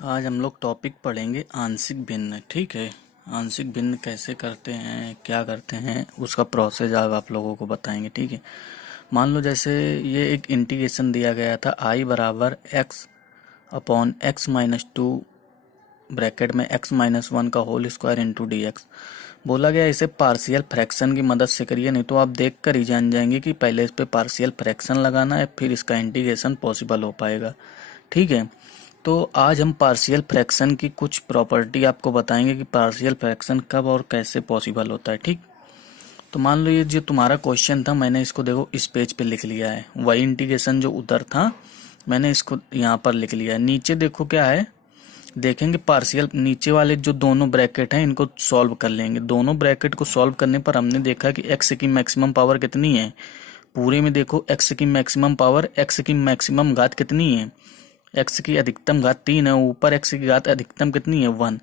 आज हम लोग टॉपिक पढ़ेंगे आंशिक भिन्न। ठीक है। आंशिक भिन्न कैसे करते हैं, क्या करते हैं, उसका प्रोसेस आज आप लोगों को बताएंगे। ठीक है। मान लो जैसे ये एक इंटीग्रेशन दिया गया था आई बराबर x upon x minus two bracket में एक्स माइनस वन का whole square into d x. बोला गया इसे पार्शियल फ्रैक्शन की मदद से करिए, नहीं तो आप देख कर ही जान जाएंगे कि पहले इस पे पार्शियल फ्रैक्शन लगाना है फिर इसका इंटीग्रेशन पॉसिबल हो पाएगा। ठीक है। तो आज हम पार्शियल फ्रैक्शन की कुछ प्रॉपर्टी आपको बताएंगे कि पार्शियल फ्रैक्शन कब और कैसे पॉसिबल होता है। ठीक। तो मान लो ये जो तुम्हारा क्वेश्चन था, मैंने इसको देखो इस पेज पे लिख लिया है। वही इंटीग्रेशन जो उधर था मैंने इसको यहाँ पर लिख लिया है। नीचे देखो क्या है, देखेंगे पार्शियल नीचे वाले जो दोनों ब्रैकेट हैं इनको सॉल्व कर लेंगे। दोनों ब्रैकेट को सॉल्व करने पर हमने देखा कि एक्स की मैक्सिमम पावर कितनी है। पूरे में देखो एक्स की मैक्सिमम पावर, एक्स की मैक्सिमम घात कितनी है, एक्स की अधिकतम घात 3 है, ऊपर एक्स की घात अधिकतम कितनी है 1।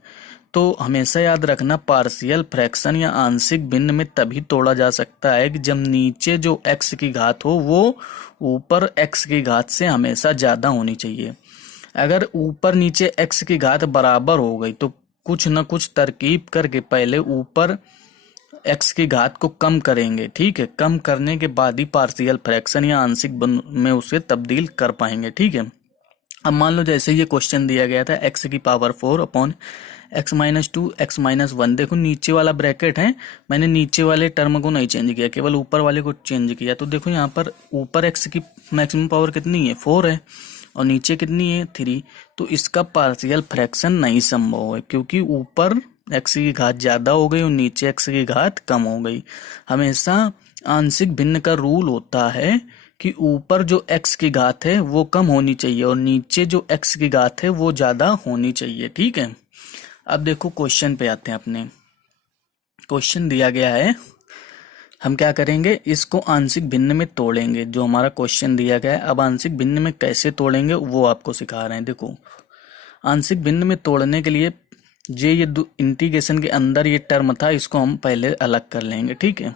तो हमेशा याद रखना पार्शियल फ्रैक्शन या आंशिक भिन्न में तभी तोड़ा जा सकता है कि जब नीचे जो एक्स की घात हो वो ऊपर एक्स की घात से हमेशा ज्यादा होनी चाहिए। अगर ऊपर नीचे एक्स की घात बराबर हो गई तो कुछ न कुछ तरकीब करके पहले ऊपर एक्स की घात को कम करेंगे। ठीक है। कम करने के बाद ही पार्शियल फ्रैक्शन या आंशिक भिन्न में उसे तब्दील कर पाएंगे। ठीक है। अब मान लो जैसे ये क्वेश्चन दिया गया था एक्स की power 4 upon x minus to x minus one. देखो नीचे वाला ब्रैकेट है, मैंने नीचे वाले टर्म को नहीं चेंज किया, केवल ऊपर वाले को चेंज किया। तो देखो यहाँ पर ऊपर एक्स की मैक्सिमम पावर कितनी है 4 है और नीचे कितनी है 3। तो इसका पार्शियल फ्रैक्शन नहीं संभव है क्योंकि ऊपर एक्स की घात ज्यादा हो गई और नीचे एक्स की घात कम हो गई। हमेशा आंशिक भिन्न का रूल होता है कि ऊपर जो x की घात है वो कम होनी चाहिए और नीचे जो x की घात है वो ज्यादा होनी चाहिए। ठीक है। अब देखो क्वेश्चन पे आते हैं अपने। क्वेश्चन दिया गया है, हम क्या करेंगे इसको आंशिक भिन्न में तोड़ेंगे। जो हमारा क्वेश्चन दिया गया है, अब आंशिक भिन्न में कैसे तोड़ेंगे वो आपको सिखा रहे हैं। देखो आंशिक भिन्न में तोड़ने के लिए ये इंटीग्रेशन के अंदर ये टर्म था, इसको हम पहले अलग कर लेंगे। ठीक है।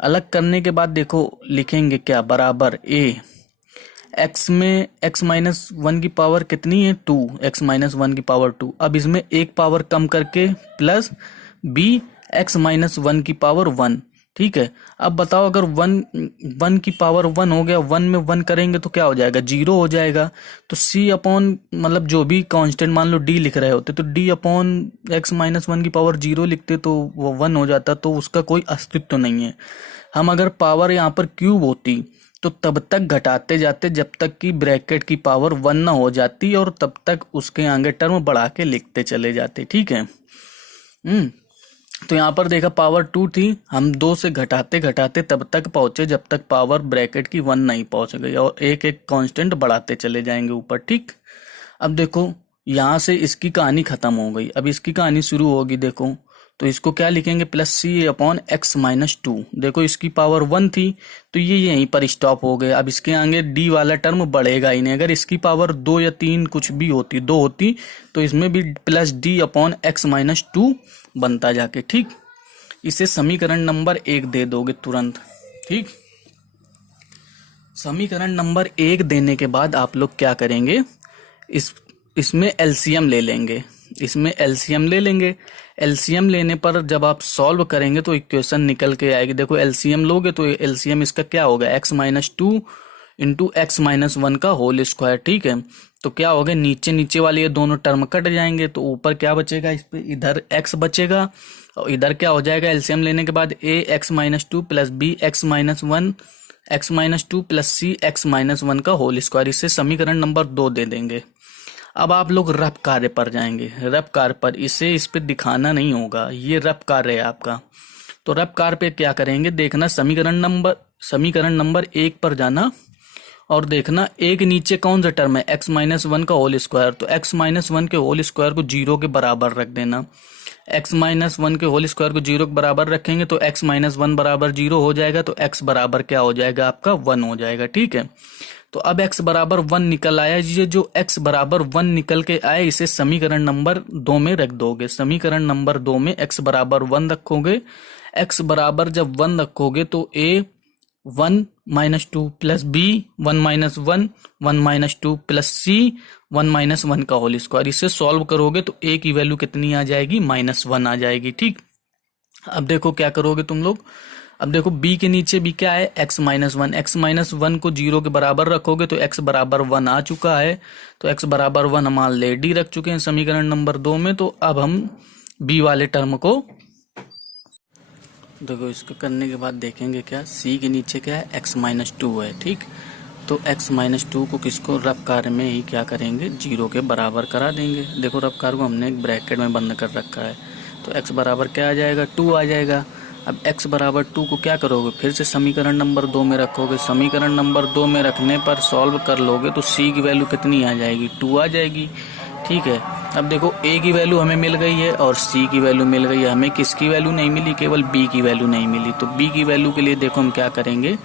अलग करने के बाद देखो लिखेंगे क्या, बराबर ए एक्स में एक्स माइनस वन की पावर कितनी है 2, एक्स माइनस वन की पावर 2। अब इसमें एक पावर कम करके plus b x minus one की पावर 1। ठीक है। अब बताओ अगर वन की पावर 1 हो गया, 1 में 1 करेंगे तो क्या हो जाएगा 0 हो जाएगा। तो सी अपॉन मतलब जो भी कांस्टेंट मान लो डी लिख रहे होते तो D upon x minus one की पावर 0 लिखते तो वो 1 हो जाता, तो उसका कोई अस्तित्व नहीं है। हम अगर पावर यहाँ पर क्यूब होती तो तब तक घटाते जाते जब तक कि ब्रैकेट की पावर 1 ना हो जाती और तब तक उसके आगे टर्म बढ़ा के लिखते चले जाते। ठीक है। तो यहाँ पर देखा पावर 2 थी, हम 2 से घटाते घटाते तब तक पहुंचे जब तक पावर ब्रैकेट की 1 नहीं पहुंच गई और एक एक कांस्टेंट बढ़ाते चले जाएंगे ऊपर। ठीक। अब देखो यहाँ से इसकी कहानी खत्म हो गई, अब इसकी कहानी शुरू होगी। देखो तो इसको क्या लिखेंगे, plus C upon x minus to. देखो इसकी पावर 1 थी तो ये यहीं पर स्टॉप हो गए। अब इसके आगे डी वाला टर्म बढ़ेगा ही नहीं। अगर इसकी पावर 2 या 3 कुछ भी होती, 2 होती तो इसमें भी plus D upon x minus to बनता जाके। ठीक। इसे समीकरण नंबर 1 दे दोगे तुरंत। ठीक। समीकरण नंबर 1 देने के बाद आप लोग क्या करेंगे, इसमें एलसीएम ले लेंगे। इसमें एलसीएम ले लेंगे। एलसीएम लेने पर जब आप सॉल्व करेंगे तो इक्वेशन निकल के आएगी। देखो एलसीएम लोगे तो एलसीएम इसका क्या होगा, x minus two into x minus one का होल स्क्वायर। ठीक है। तो क्या होगा, नीचे नीचे वाले ये दोनों टर्म कट जाएंगे तो ऊपर क्या बचेगा, इस पे इधर एक्स बचेगा और इधर क्या हो जाएगा, एलसीएम लेने के बाद a x minus two plus b x minus one x minus two plus c x minus one का होल स्क्वायर। इससे समीकरण नंबर 2 दे देंगे। अब आप लोग रफ कार्य पर जाएंगे। रफ कार्य पर इसे इस पे दिखाना नहीं होगा, ये रफ कार्य है आपका। तो रफ कार्य पे क्या करेंगे, देखना समीकरण नंबर 1 पर जाना और देखना एक नीचे कौन सा टर्म है, एक्स माइनस वन का होल स्क्वायर। तो एक्स माइनस वन के होल स्क्वायर को 0 के बराबर रख देना। एक्स माइनस वन के होल स्क्वायर को 0 के बराबर रखेंगे तो एक्स माइनस वन बराबर 0 हो जाएगा, तो एक्स बराबर क्या हो जाएगा आपका 1 हो जाएगा। ठीक है। तो अब x बराबर 1 निकल आया। ये जो x बराबर 1 निकल के आए इसे समीकरण नंबर 2 में रख दोगे। समीकरण नंबर 2 में x बराबर 1 रखोगे। x बराबर जब 1 रखोगे तो a 1 - 2 plus b, 1 - 1, 1 - 2 plus c, 1 - 1 का होल स्क्वायर। इसे सॉल्व करोगे तो ए की वैल्यू कितनी आ जाएगी, -1 आ जाएगी। ठीक, अब देखो क्या करोगे तुम लोग। अब देखो बी के नीचे भी क्या है, x-1। x-1 को 0 के बराबर रखोगे तो x बराबर 1 आ चुका है। तो x बराबर 1 हम ऑलरेडी रख चुके हैं समीकरण नंबर 2 में। तो अब हम बी वाले टर्म को देखो, इसको करने के बाद देखेंगे क्या, c के नीचे क्या है, x-2 है। ठीक, तो x-2 को किसको रफ कार्य में ही क्या करेंगे, 0 के बराबर करा देंगे। देखो रफ कार्य को हमने एक ब्रैकेट में बंद कर रखा है। तो x बराबर क्या आ जाएगा, 2 आ जाएगा। अब x बराबर 2 को क्या करोगे, फिर से समीकरण नंबर 2 में रखोगे। समीकरण नंबर 2 में रखने पर सॉल्व कर लोगे तो c की वैल्यू कितनी आ जाएगी, 2 आ जाएगी। ठीक है, अब देखो a की वैल्यू हमें मिल गई है और c की वैल्यू मिल गई है। हमें किसकी वैल्यू नहीं मिली, केवल b की वैल्यू नहीं मिली। तो b की वैल्यू के लिए देखो हम क्या करेंगे,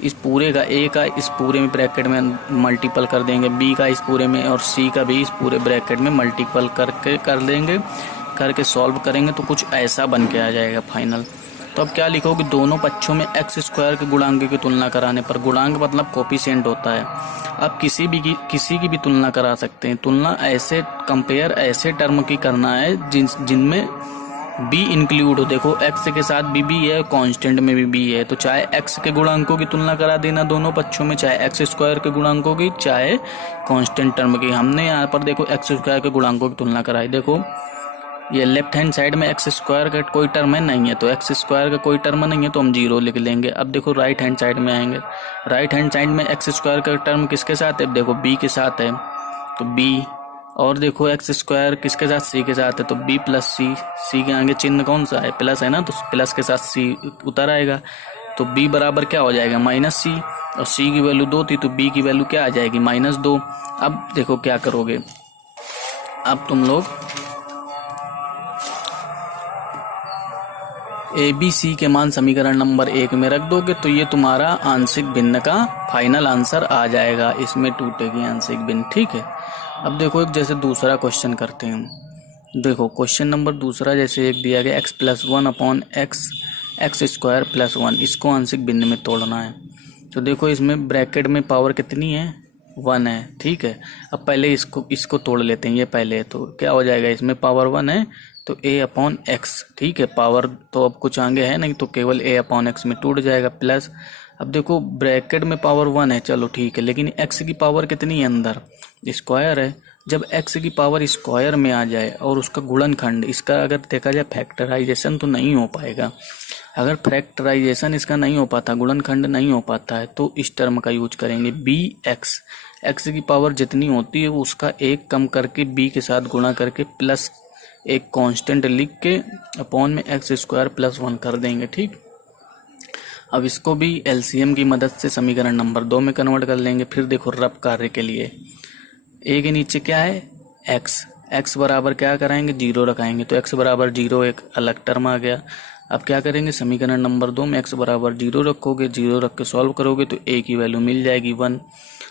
इस पूरे का a का इस पूरे में ब्रैकेट में मल्टीपल कर देंगे, b का इस पूरे में और c का भी इस पूरे ब्रैकेट में मल्टीपल करके कर देंगे। करके सॉल्व करेंगे तो कुछ ऐसा बन के आ जाएगा फाइनल। तो अब क्या लिखोगे, दोनों पक्षों में एक्स स्क्वायर के गुणांक की तुलना कराने पर, गुणांक मतलब कोफिशिएंट होता है। आप किसी की भी तुलना करा सकते हैं। तुलना ऐसे, कंपेयर ऐसे टर्म की करना है जिनमें बी इंक्लूड हो। देखो एक्स के साथ बी है, कांस्टेंट में भी बी है। तो चाहे एक्स के गुणांकों की तुलना करा देना दोनों पक्षों में, चाहे एक्स स्क्वायर के गुणांकों की, चाहे कांस्टेंट टर्म की। हमने यहाँ पर देखो एक्स स्क्वायर के गुणांकों की तुलना कराई। देखो ये लेफ्ट हैंड साइड में एक्स स्क्वायर का कोई टर्म है नहीं है, तो एक्स स्क्वायर का कोई टर्म नहीं है तो हम 0 लिख लेंगे। अब देखो राइट हैंड साइड में आएंगे, राइट हैंड साइड में एक्स स्क्वायर का टर्म किसके साथ है, देखो बी के साथ है तो बी। और देखो एक्स स्क्वायर किसके साथ, सी के साथ है तो बी प्लस सी। सी के आगे चिन्ह कौन सा है, प्लस है ना, तो प्लस के साथ सी उतर आएगा। तो बी बराबर क्या हो जाएगा, -c। और सी की वैल्यू 2 थी तो बी की वैल्यू क्या आ जाएगी, -2। अब देखो क्या करोगे, अब तुम लोग ए बी सी के मान समीकरण नंबर 1 में रख दोगे तो ये तुम्हारा आंशिक भिन्न का फाइनल आंसर आ जाएगा। इसमें टूटेगी आंशिक भिन्न। ठीक है, अब देखो एक जैसे दूसरा क्वेश्चन करते हैं। देखो क्वेश्चन नंबर दूसरा जैसे एक दिया गया x+1/x x² + 1, इसको आंशिक भिन्न में तोड़ना है। तो देखो इसमें ब्रैकेट में पावर कितनी है, 1 है। ठीक है, अब पहले इसको तोड़ लेते हैं। ये पहले तो क्या हो जाएगा, इसमें पावर 1 है तो a/x। ठीक है, पावर तो अब कुछ आगे है नहीं तो केवल a/x में टूट जाएगा प्लस। अब देखो ब्रैकेट में पावर 1 है, चलो ठीक है, लेकिन x की पावर कितनी है, अंदर स्क्वायर है। जब x की पावर स्क्वायर में आ जाए और उसका गुणनखंड, इसका अगर देखा जाए फैक्टराइजेशन तो नहीं हो पाएगा। अगर फैक्टराइजेशन इसका नहीं हो पाता, गुणनखंड नहीं हो पाता है, तो इस टर्म का यूज करेंगे bx। x की पावर जितनी होती है उसका 1 कम करके b के साथ गुणा करके प्लस एक कांस्टेंट लिख के अपॉन में x² + 1 कर देंगे। ठीक, अब इसको भी एलसीएम की मदद से समीकरण नंबर 2 में कन्वर्ट कर लेंगे। फिर देखो रफ कार्य के लिए a के नीचे क्या है, x बराबर क्या कराएंगे, 0 रखाएंगे तो x बराबर 0 एक अलग टर्म आ गया। अब क्या करेंगे, समीकरण नंबर 2 में x बराबर 0 रखोगे, 0 रख के सॉल्व करोगे तो a की वैल्यू मिल जाएगी 1।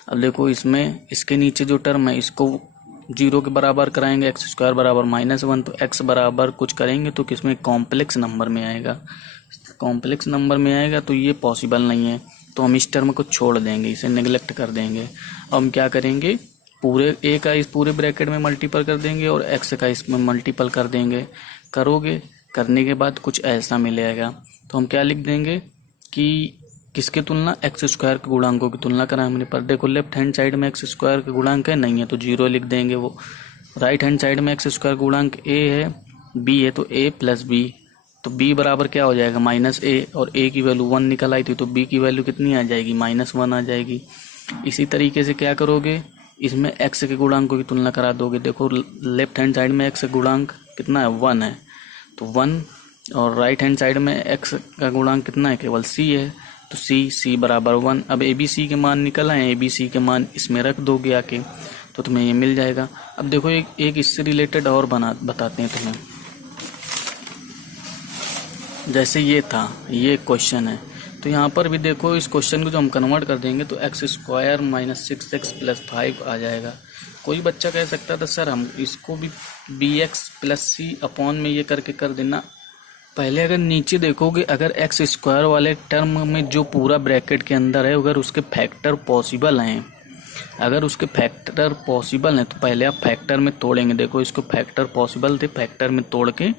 अब देखो इसमें इसके नीचे जो टर्म है इसको 0 के बराबर कराएंगे, x² बराबर -1, तो x बराबर कुछ करेंगे तो किसमें, कॉम्प्लेक्स नंबर में आएगा। कॉम्प्लेक्स नंबर में आएगा तो ये पॉसिबल नहीं है, तो हम इस टर्म को छोड़ देंगे, इसे नेग्लेक्ट कर देंगे। अब हम क्या करेंगे, पूरे a का इस पूरे ब्रैकेट में मल्टीपल कर देंगे और x का इसमें मल्टीपल कर देंगे। करने के बाद कुछ ऐसा मिलेगा। तो हम क्या लिख देंगे कि किसके तुलना, x² के गुणांकों की तुलना कराने पर। देखो लेफ्ट हैंड साइड में x² के गुणांक है नहीं है तो 0 लिख देंगे वो। राइट हैंड साइड में x² गुणांक a है, b है तो a + b। तो b बराबर क्या हो जाएगा, -a, और a की वैल्यू 1 निकल आई थी तो b की वैल्यू कितनी आ जाएगी, -1 आ जाएगी। इसी तरीके से क्या करोगे, इसमें x के गुणांकों की तुलना करा दोगे। देखो लेफ्ट हैंड साइड में x गुणांक कितना है, 1 है तो 1, और राइट हैंड साइड में x का गुणांक कितना है, केवल c है तो c बराबर 1। अब ए बी सी के मान निकल आए, ए बी सी के मान इसमें रख दोगे आके तो तुम्हें ये मिल जाएगा। अब देखो एक इससे रिलेटेड और बताते हैं तुम्हें। जैसे ये था, ये क्वेश्चन है तो यहाँ पर भी देखो इस क्वेश्चन को जो हम कन्वर्ट कर देंगे तो x² - 6x + 5 आ जाएगा। कोई बच्चा कह सकता था सर हम इसको भी bx + c अपॉन में ये करके कर देना पहले अगर नीचे देखोगे, अगर एक्स स्क्वायर वाले टर्म में जो पूरा ब्रैकेट के अंदर है, अगर उसके फैक्टर पॉसिबल हैं, अगर उसके फैक्टर पॉसिबल हैं तो पहले आप फैक्टर में तोड़ेंगे। देखो इसको फैक्टर पॉसिबल थे, फैक्टर में तोड़ के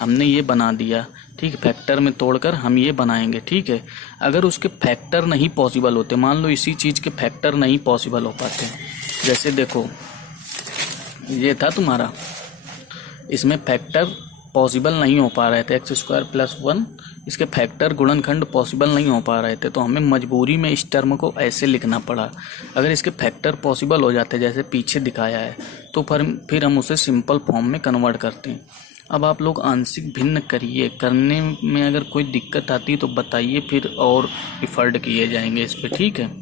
हमने ये बना दिया, ठीक है। फैक्टर में तोड़कर हम ये बनाएंगे, ठीक है। अगर उसके फैक्टर नहीं पॉसिबल होते, मान लो इसी चीज़ के फैक्टर नहीं पॉसिबल हो पाते, जैसे देखो ये था तुम्हारा, इसमें फैक्टर पॉसिबल नहीं हो पा रहे थे, एक्स स्क्वायर प्लस 1, इसके फैक्टर गुणनखंड पॉसिबल नहीं हो पा रहे थे, तो हमें मजबूरी में इस टर्म को ऐसे लिखना पड़ा। अगर इसके फैक्टर पॉसिबल हो जाते जैसे पीछे दिखाया है, तो फिर हम उसे सिंपल फॉर्म में कन्वर्ट करते हैं। अब आप लोग आंशिक भिन्न करिए, करने में अगर कोई दिक्कत आती है तो बताइए, फिर और इफर्ट किए जाएंगे इस पर, ठीक है।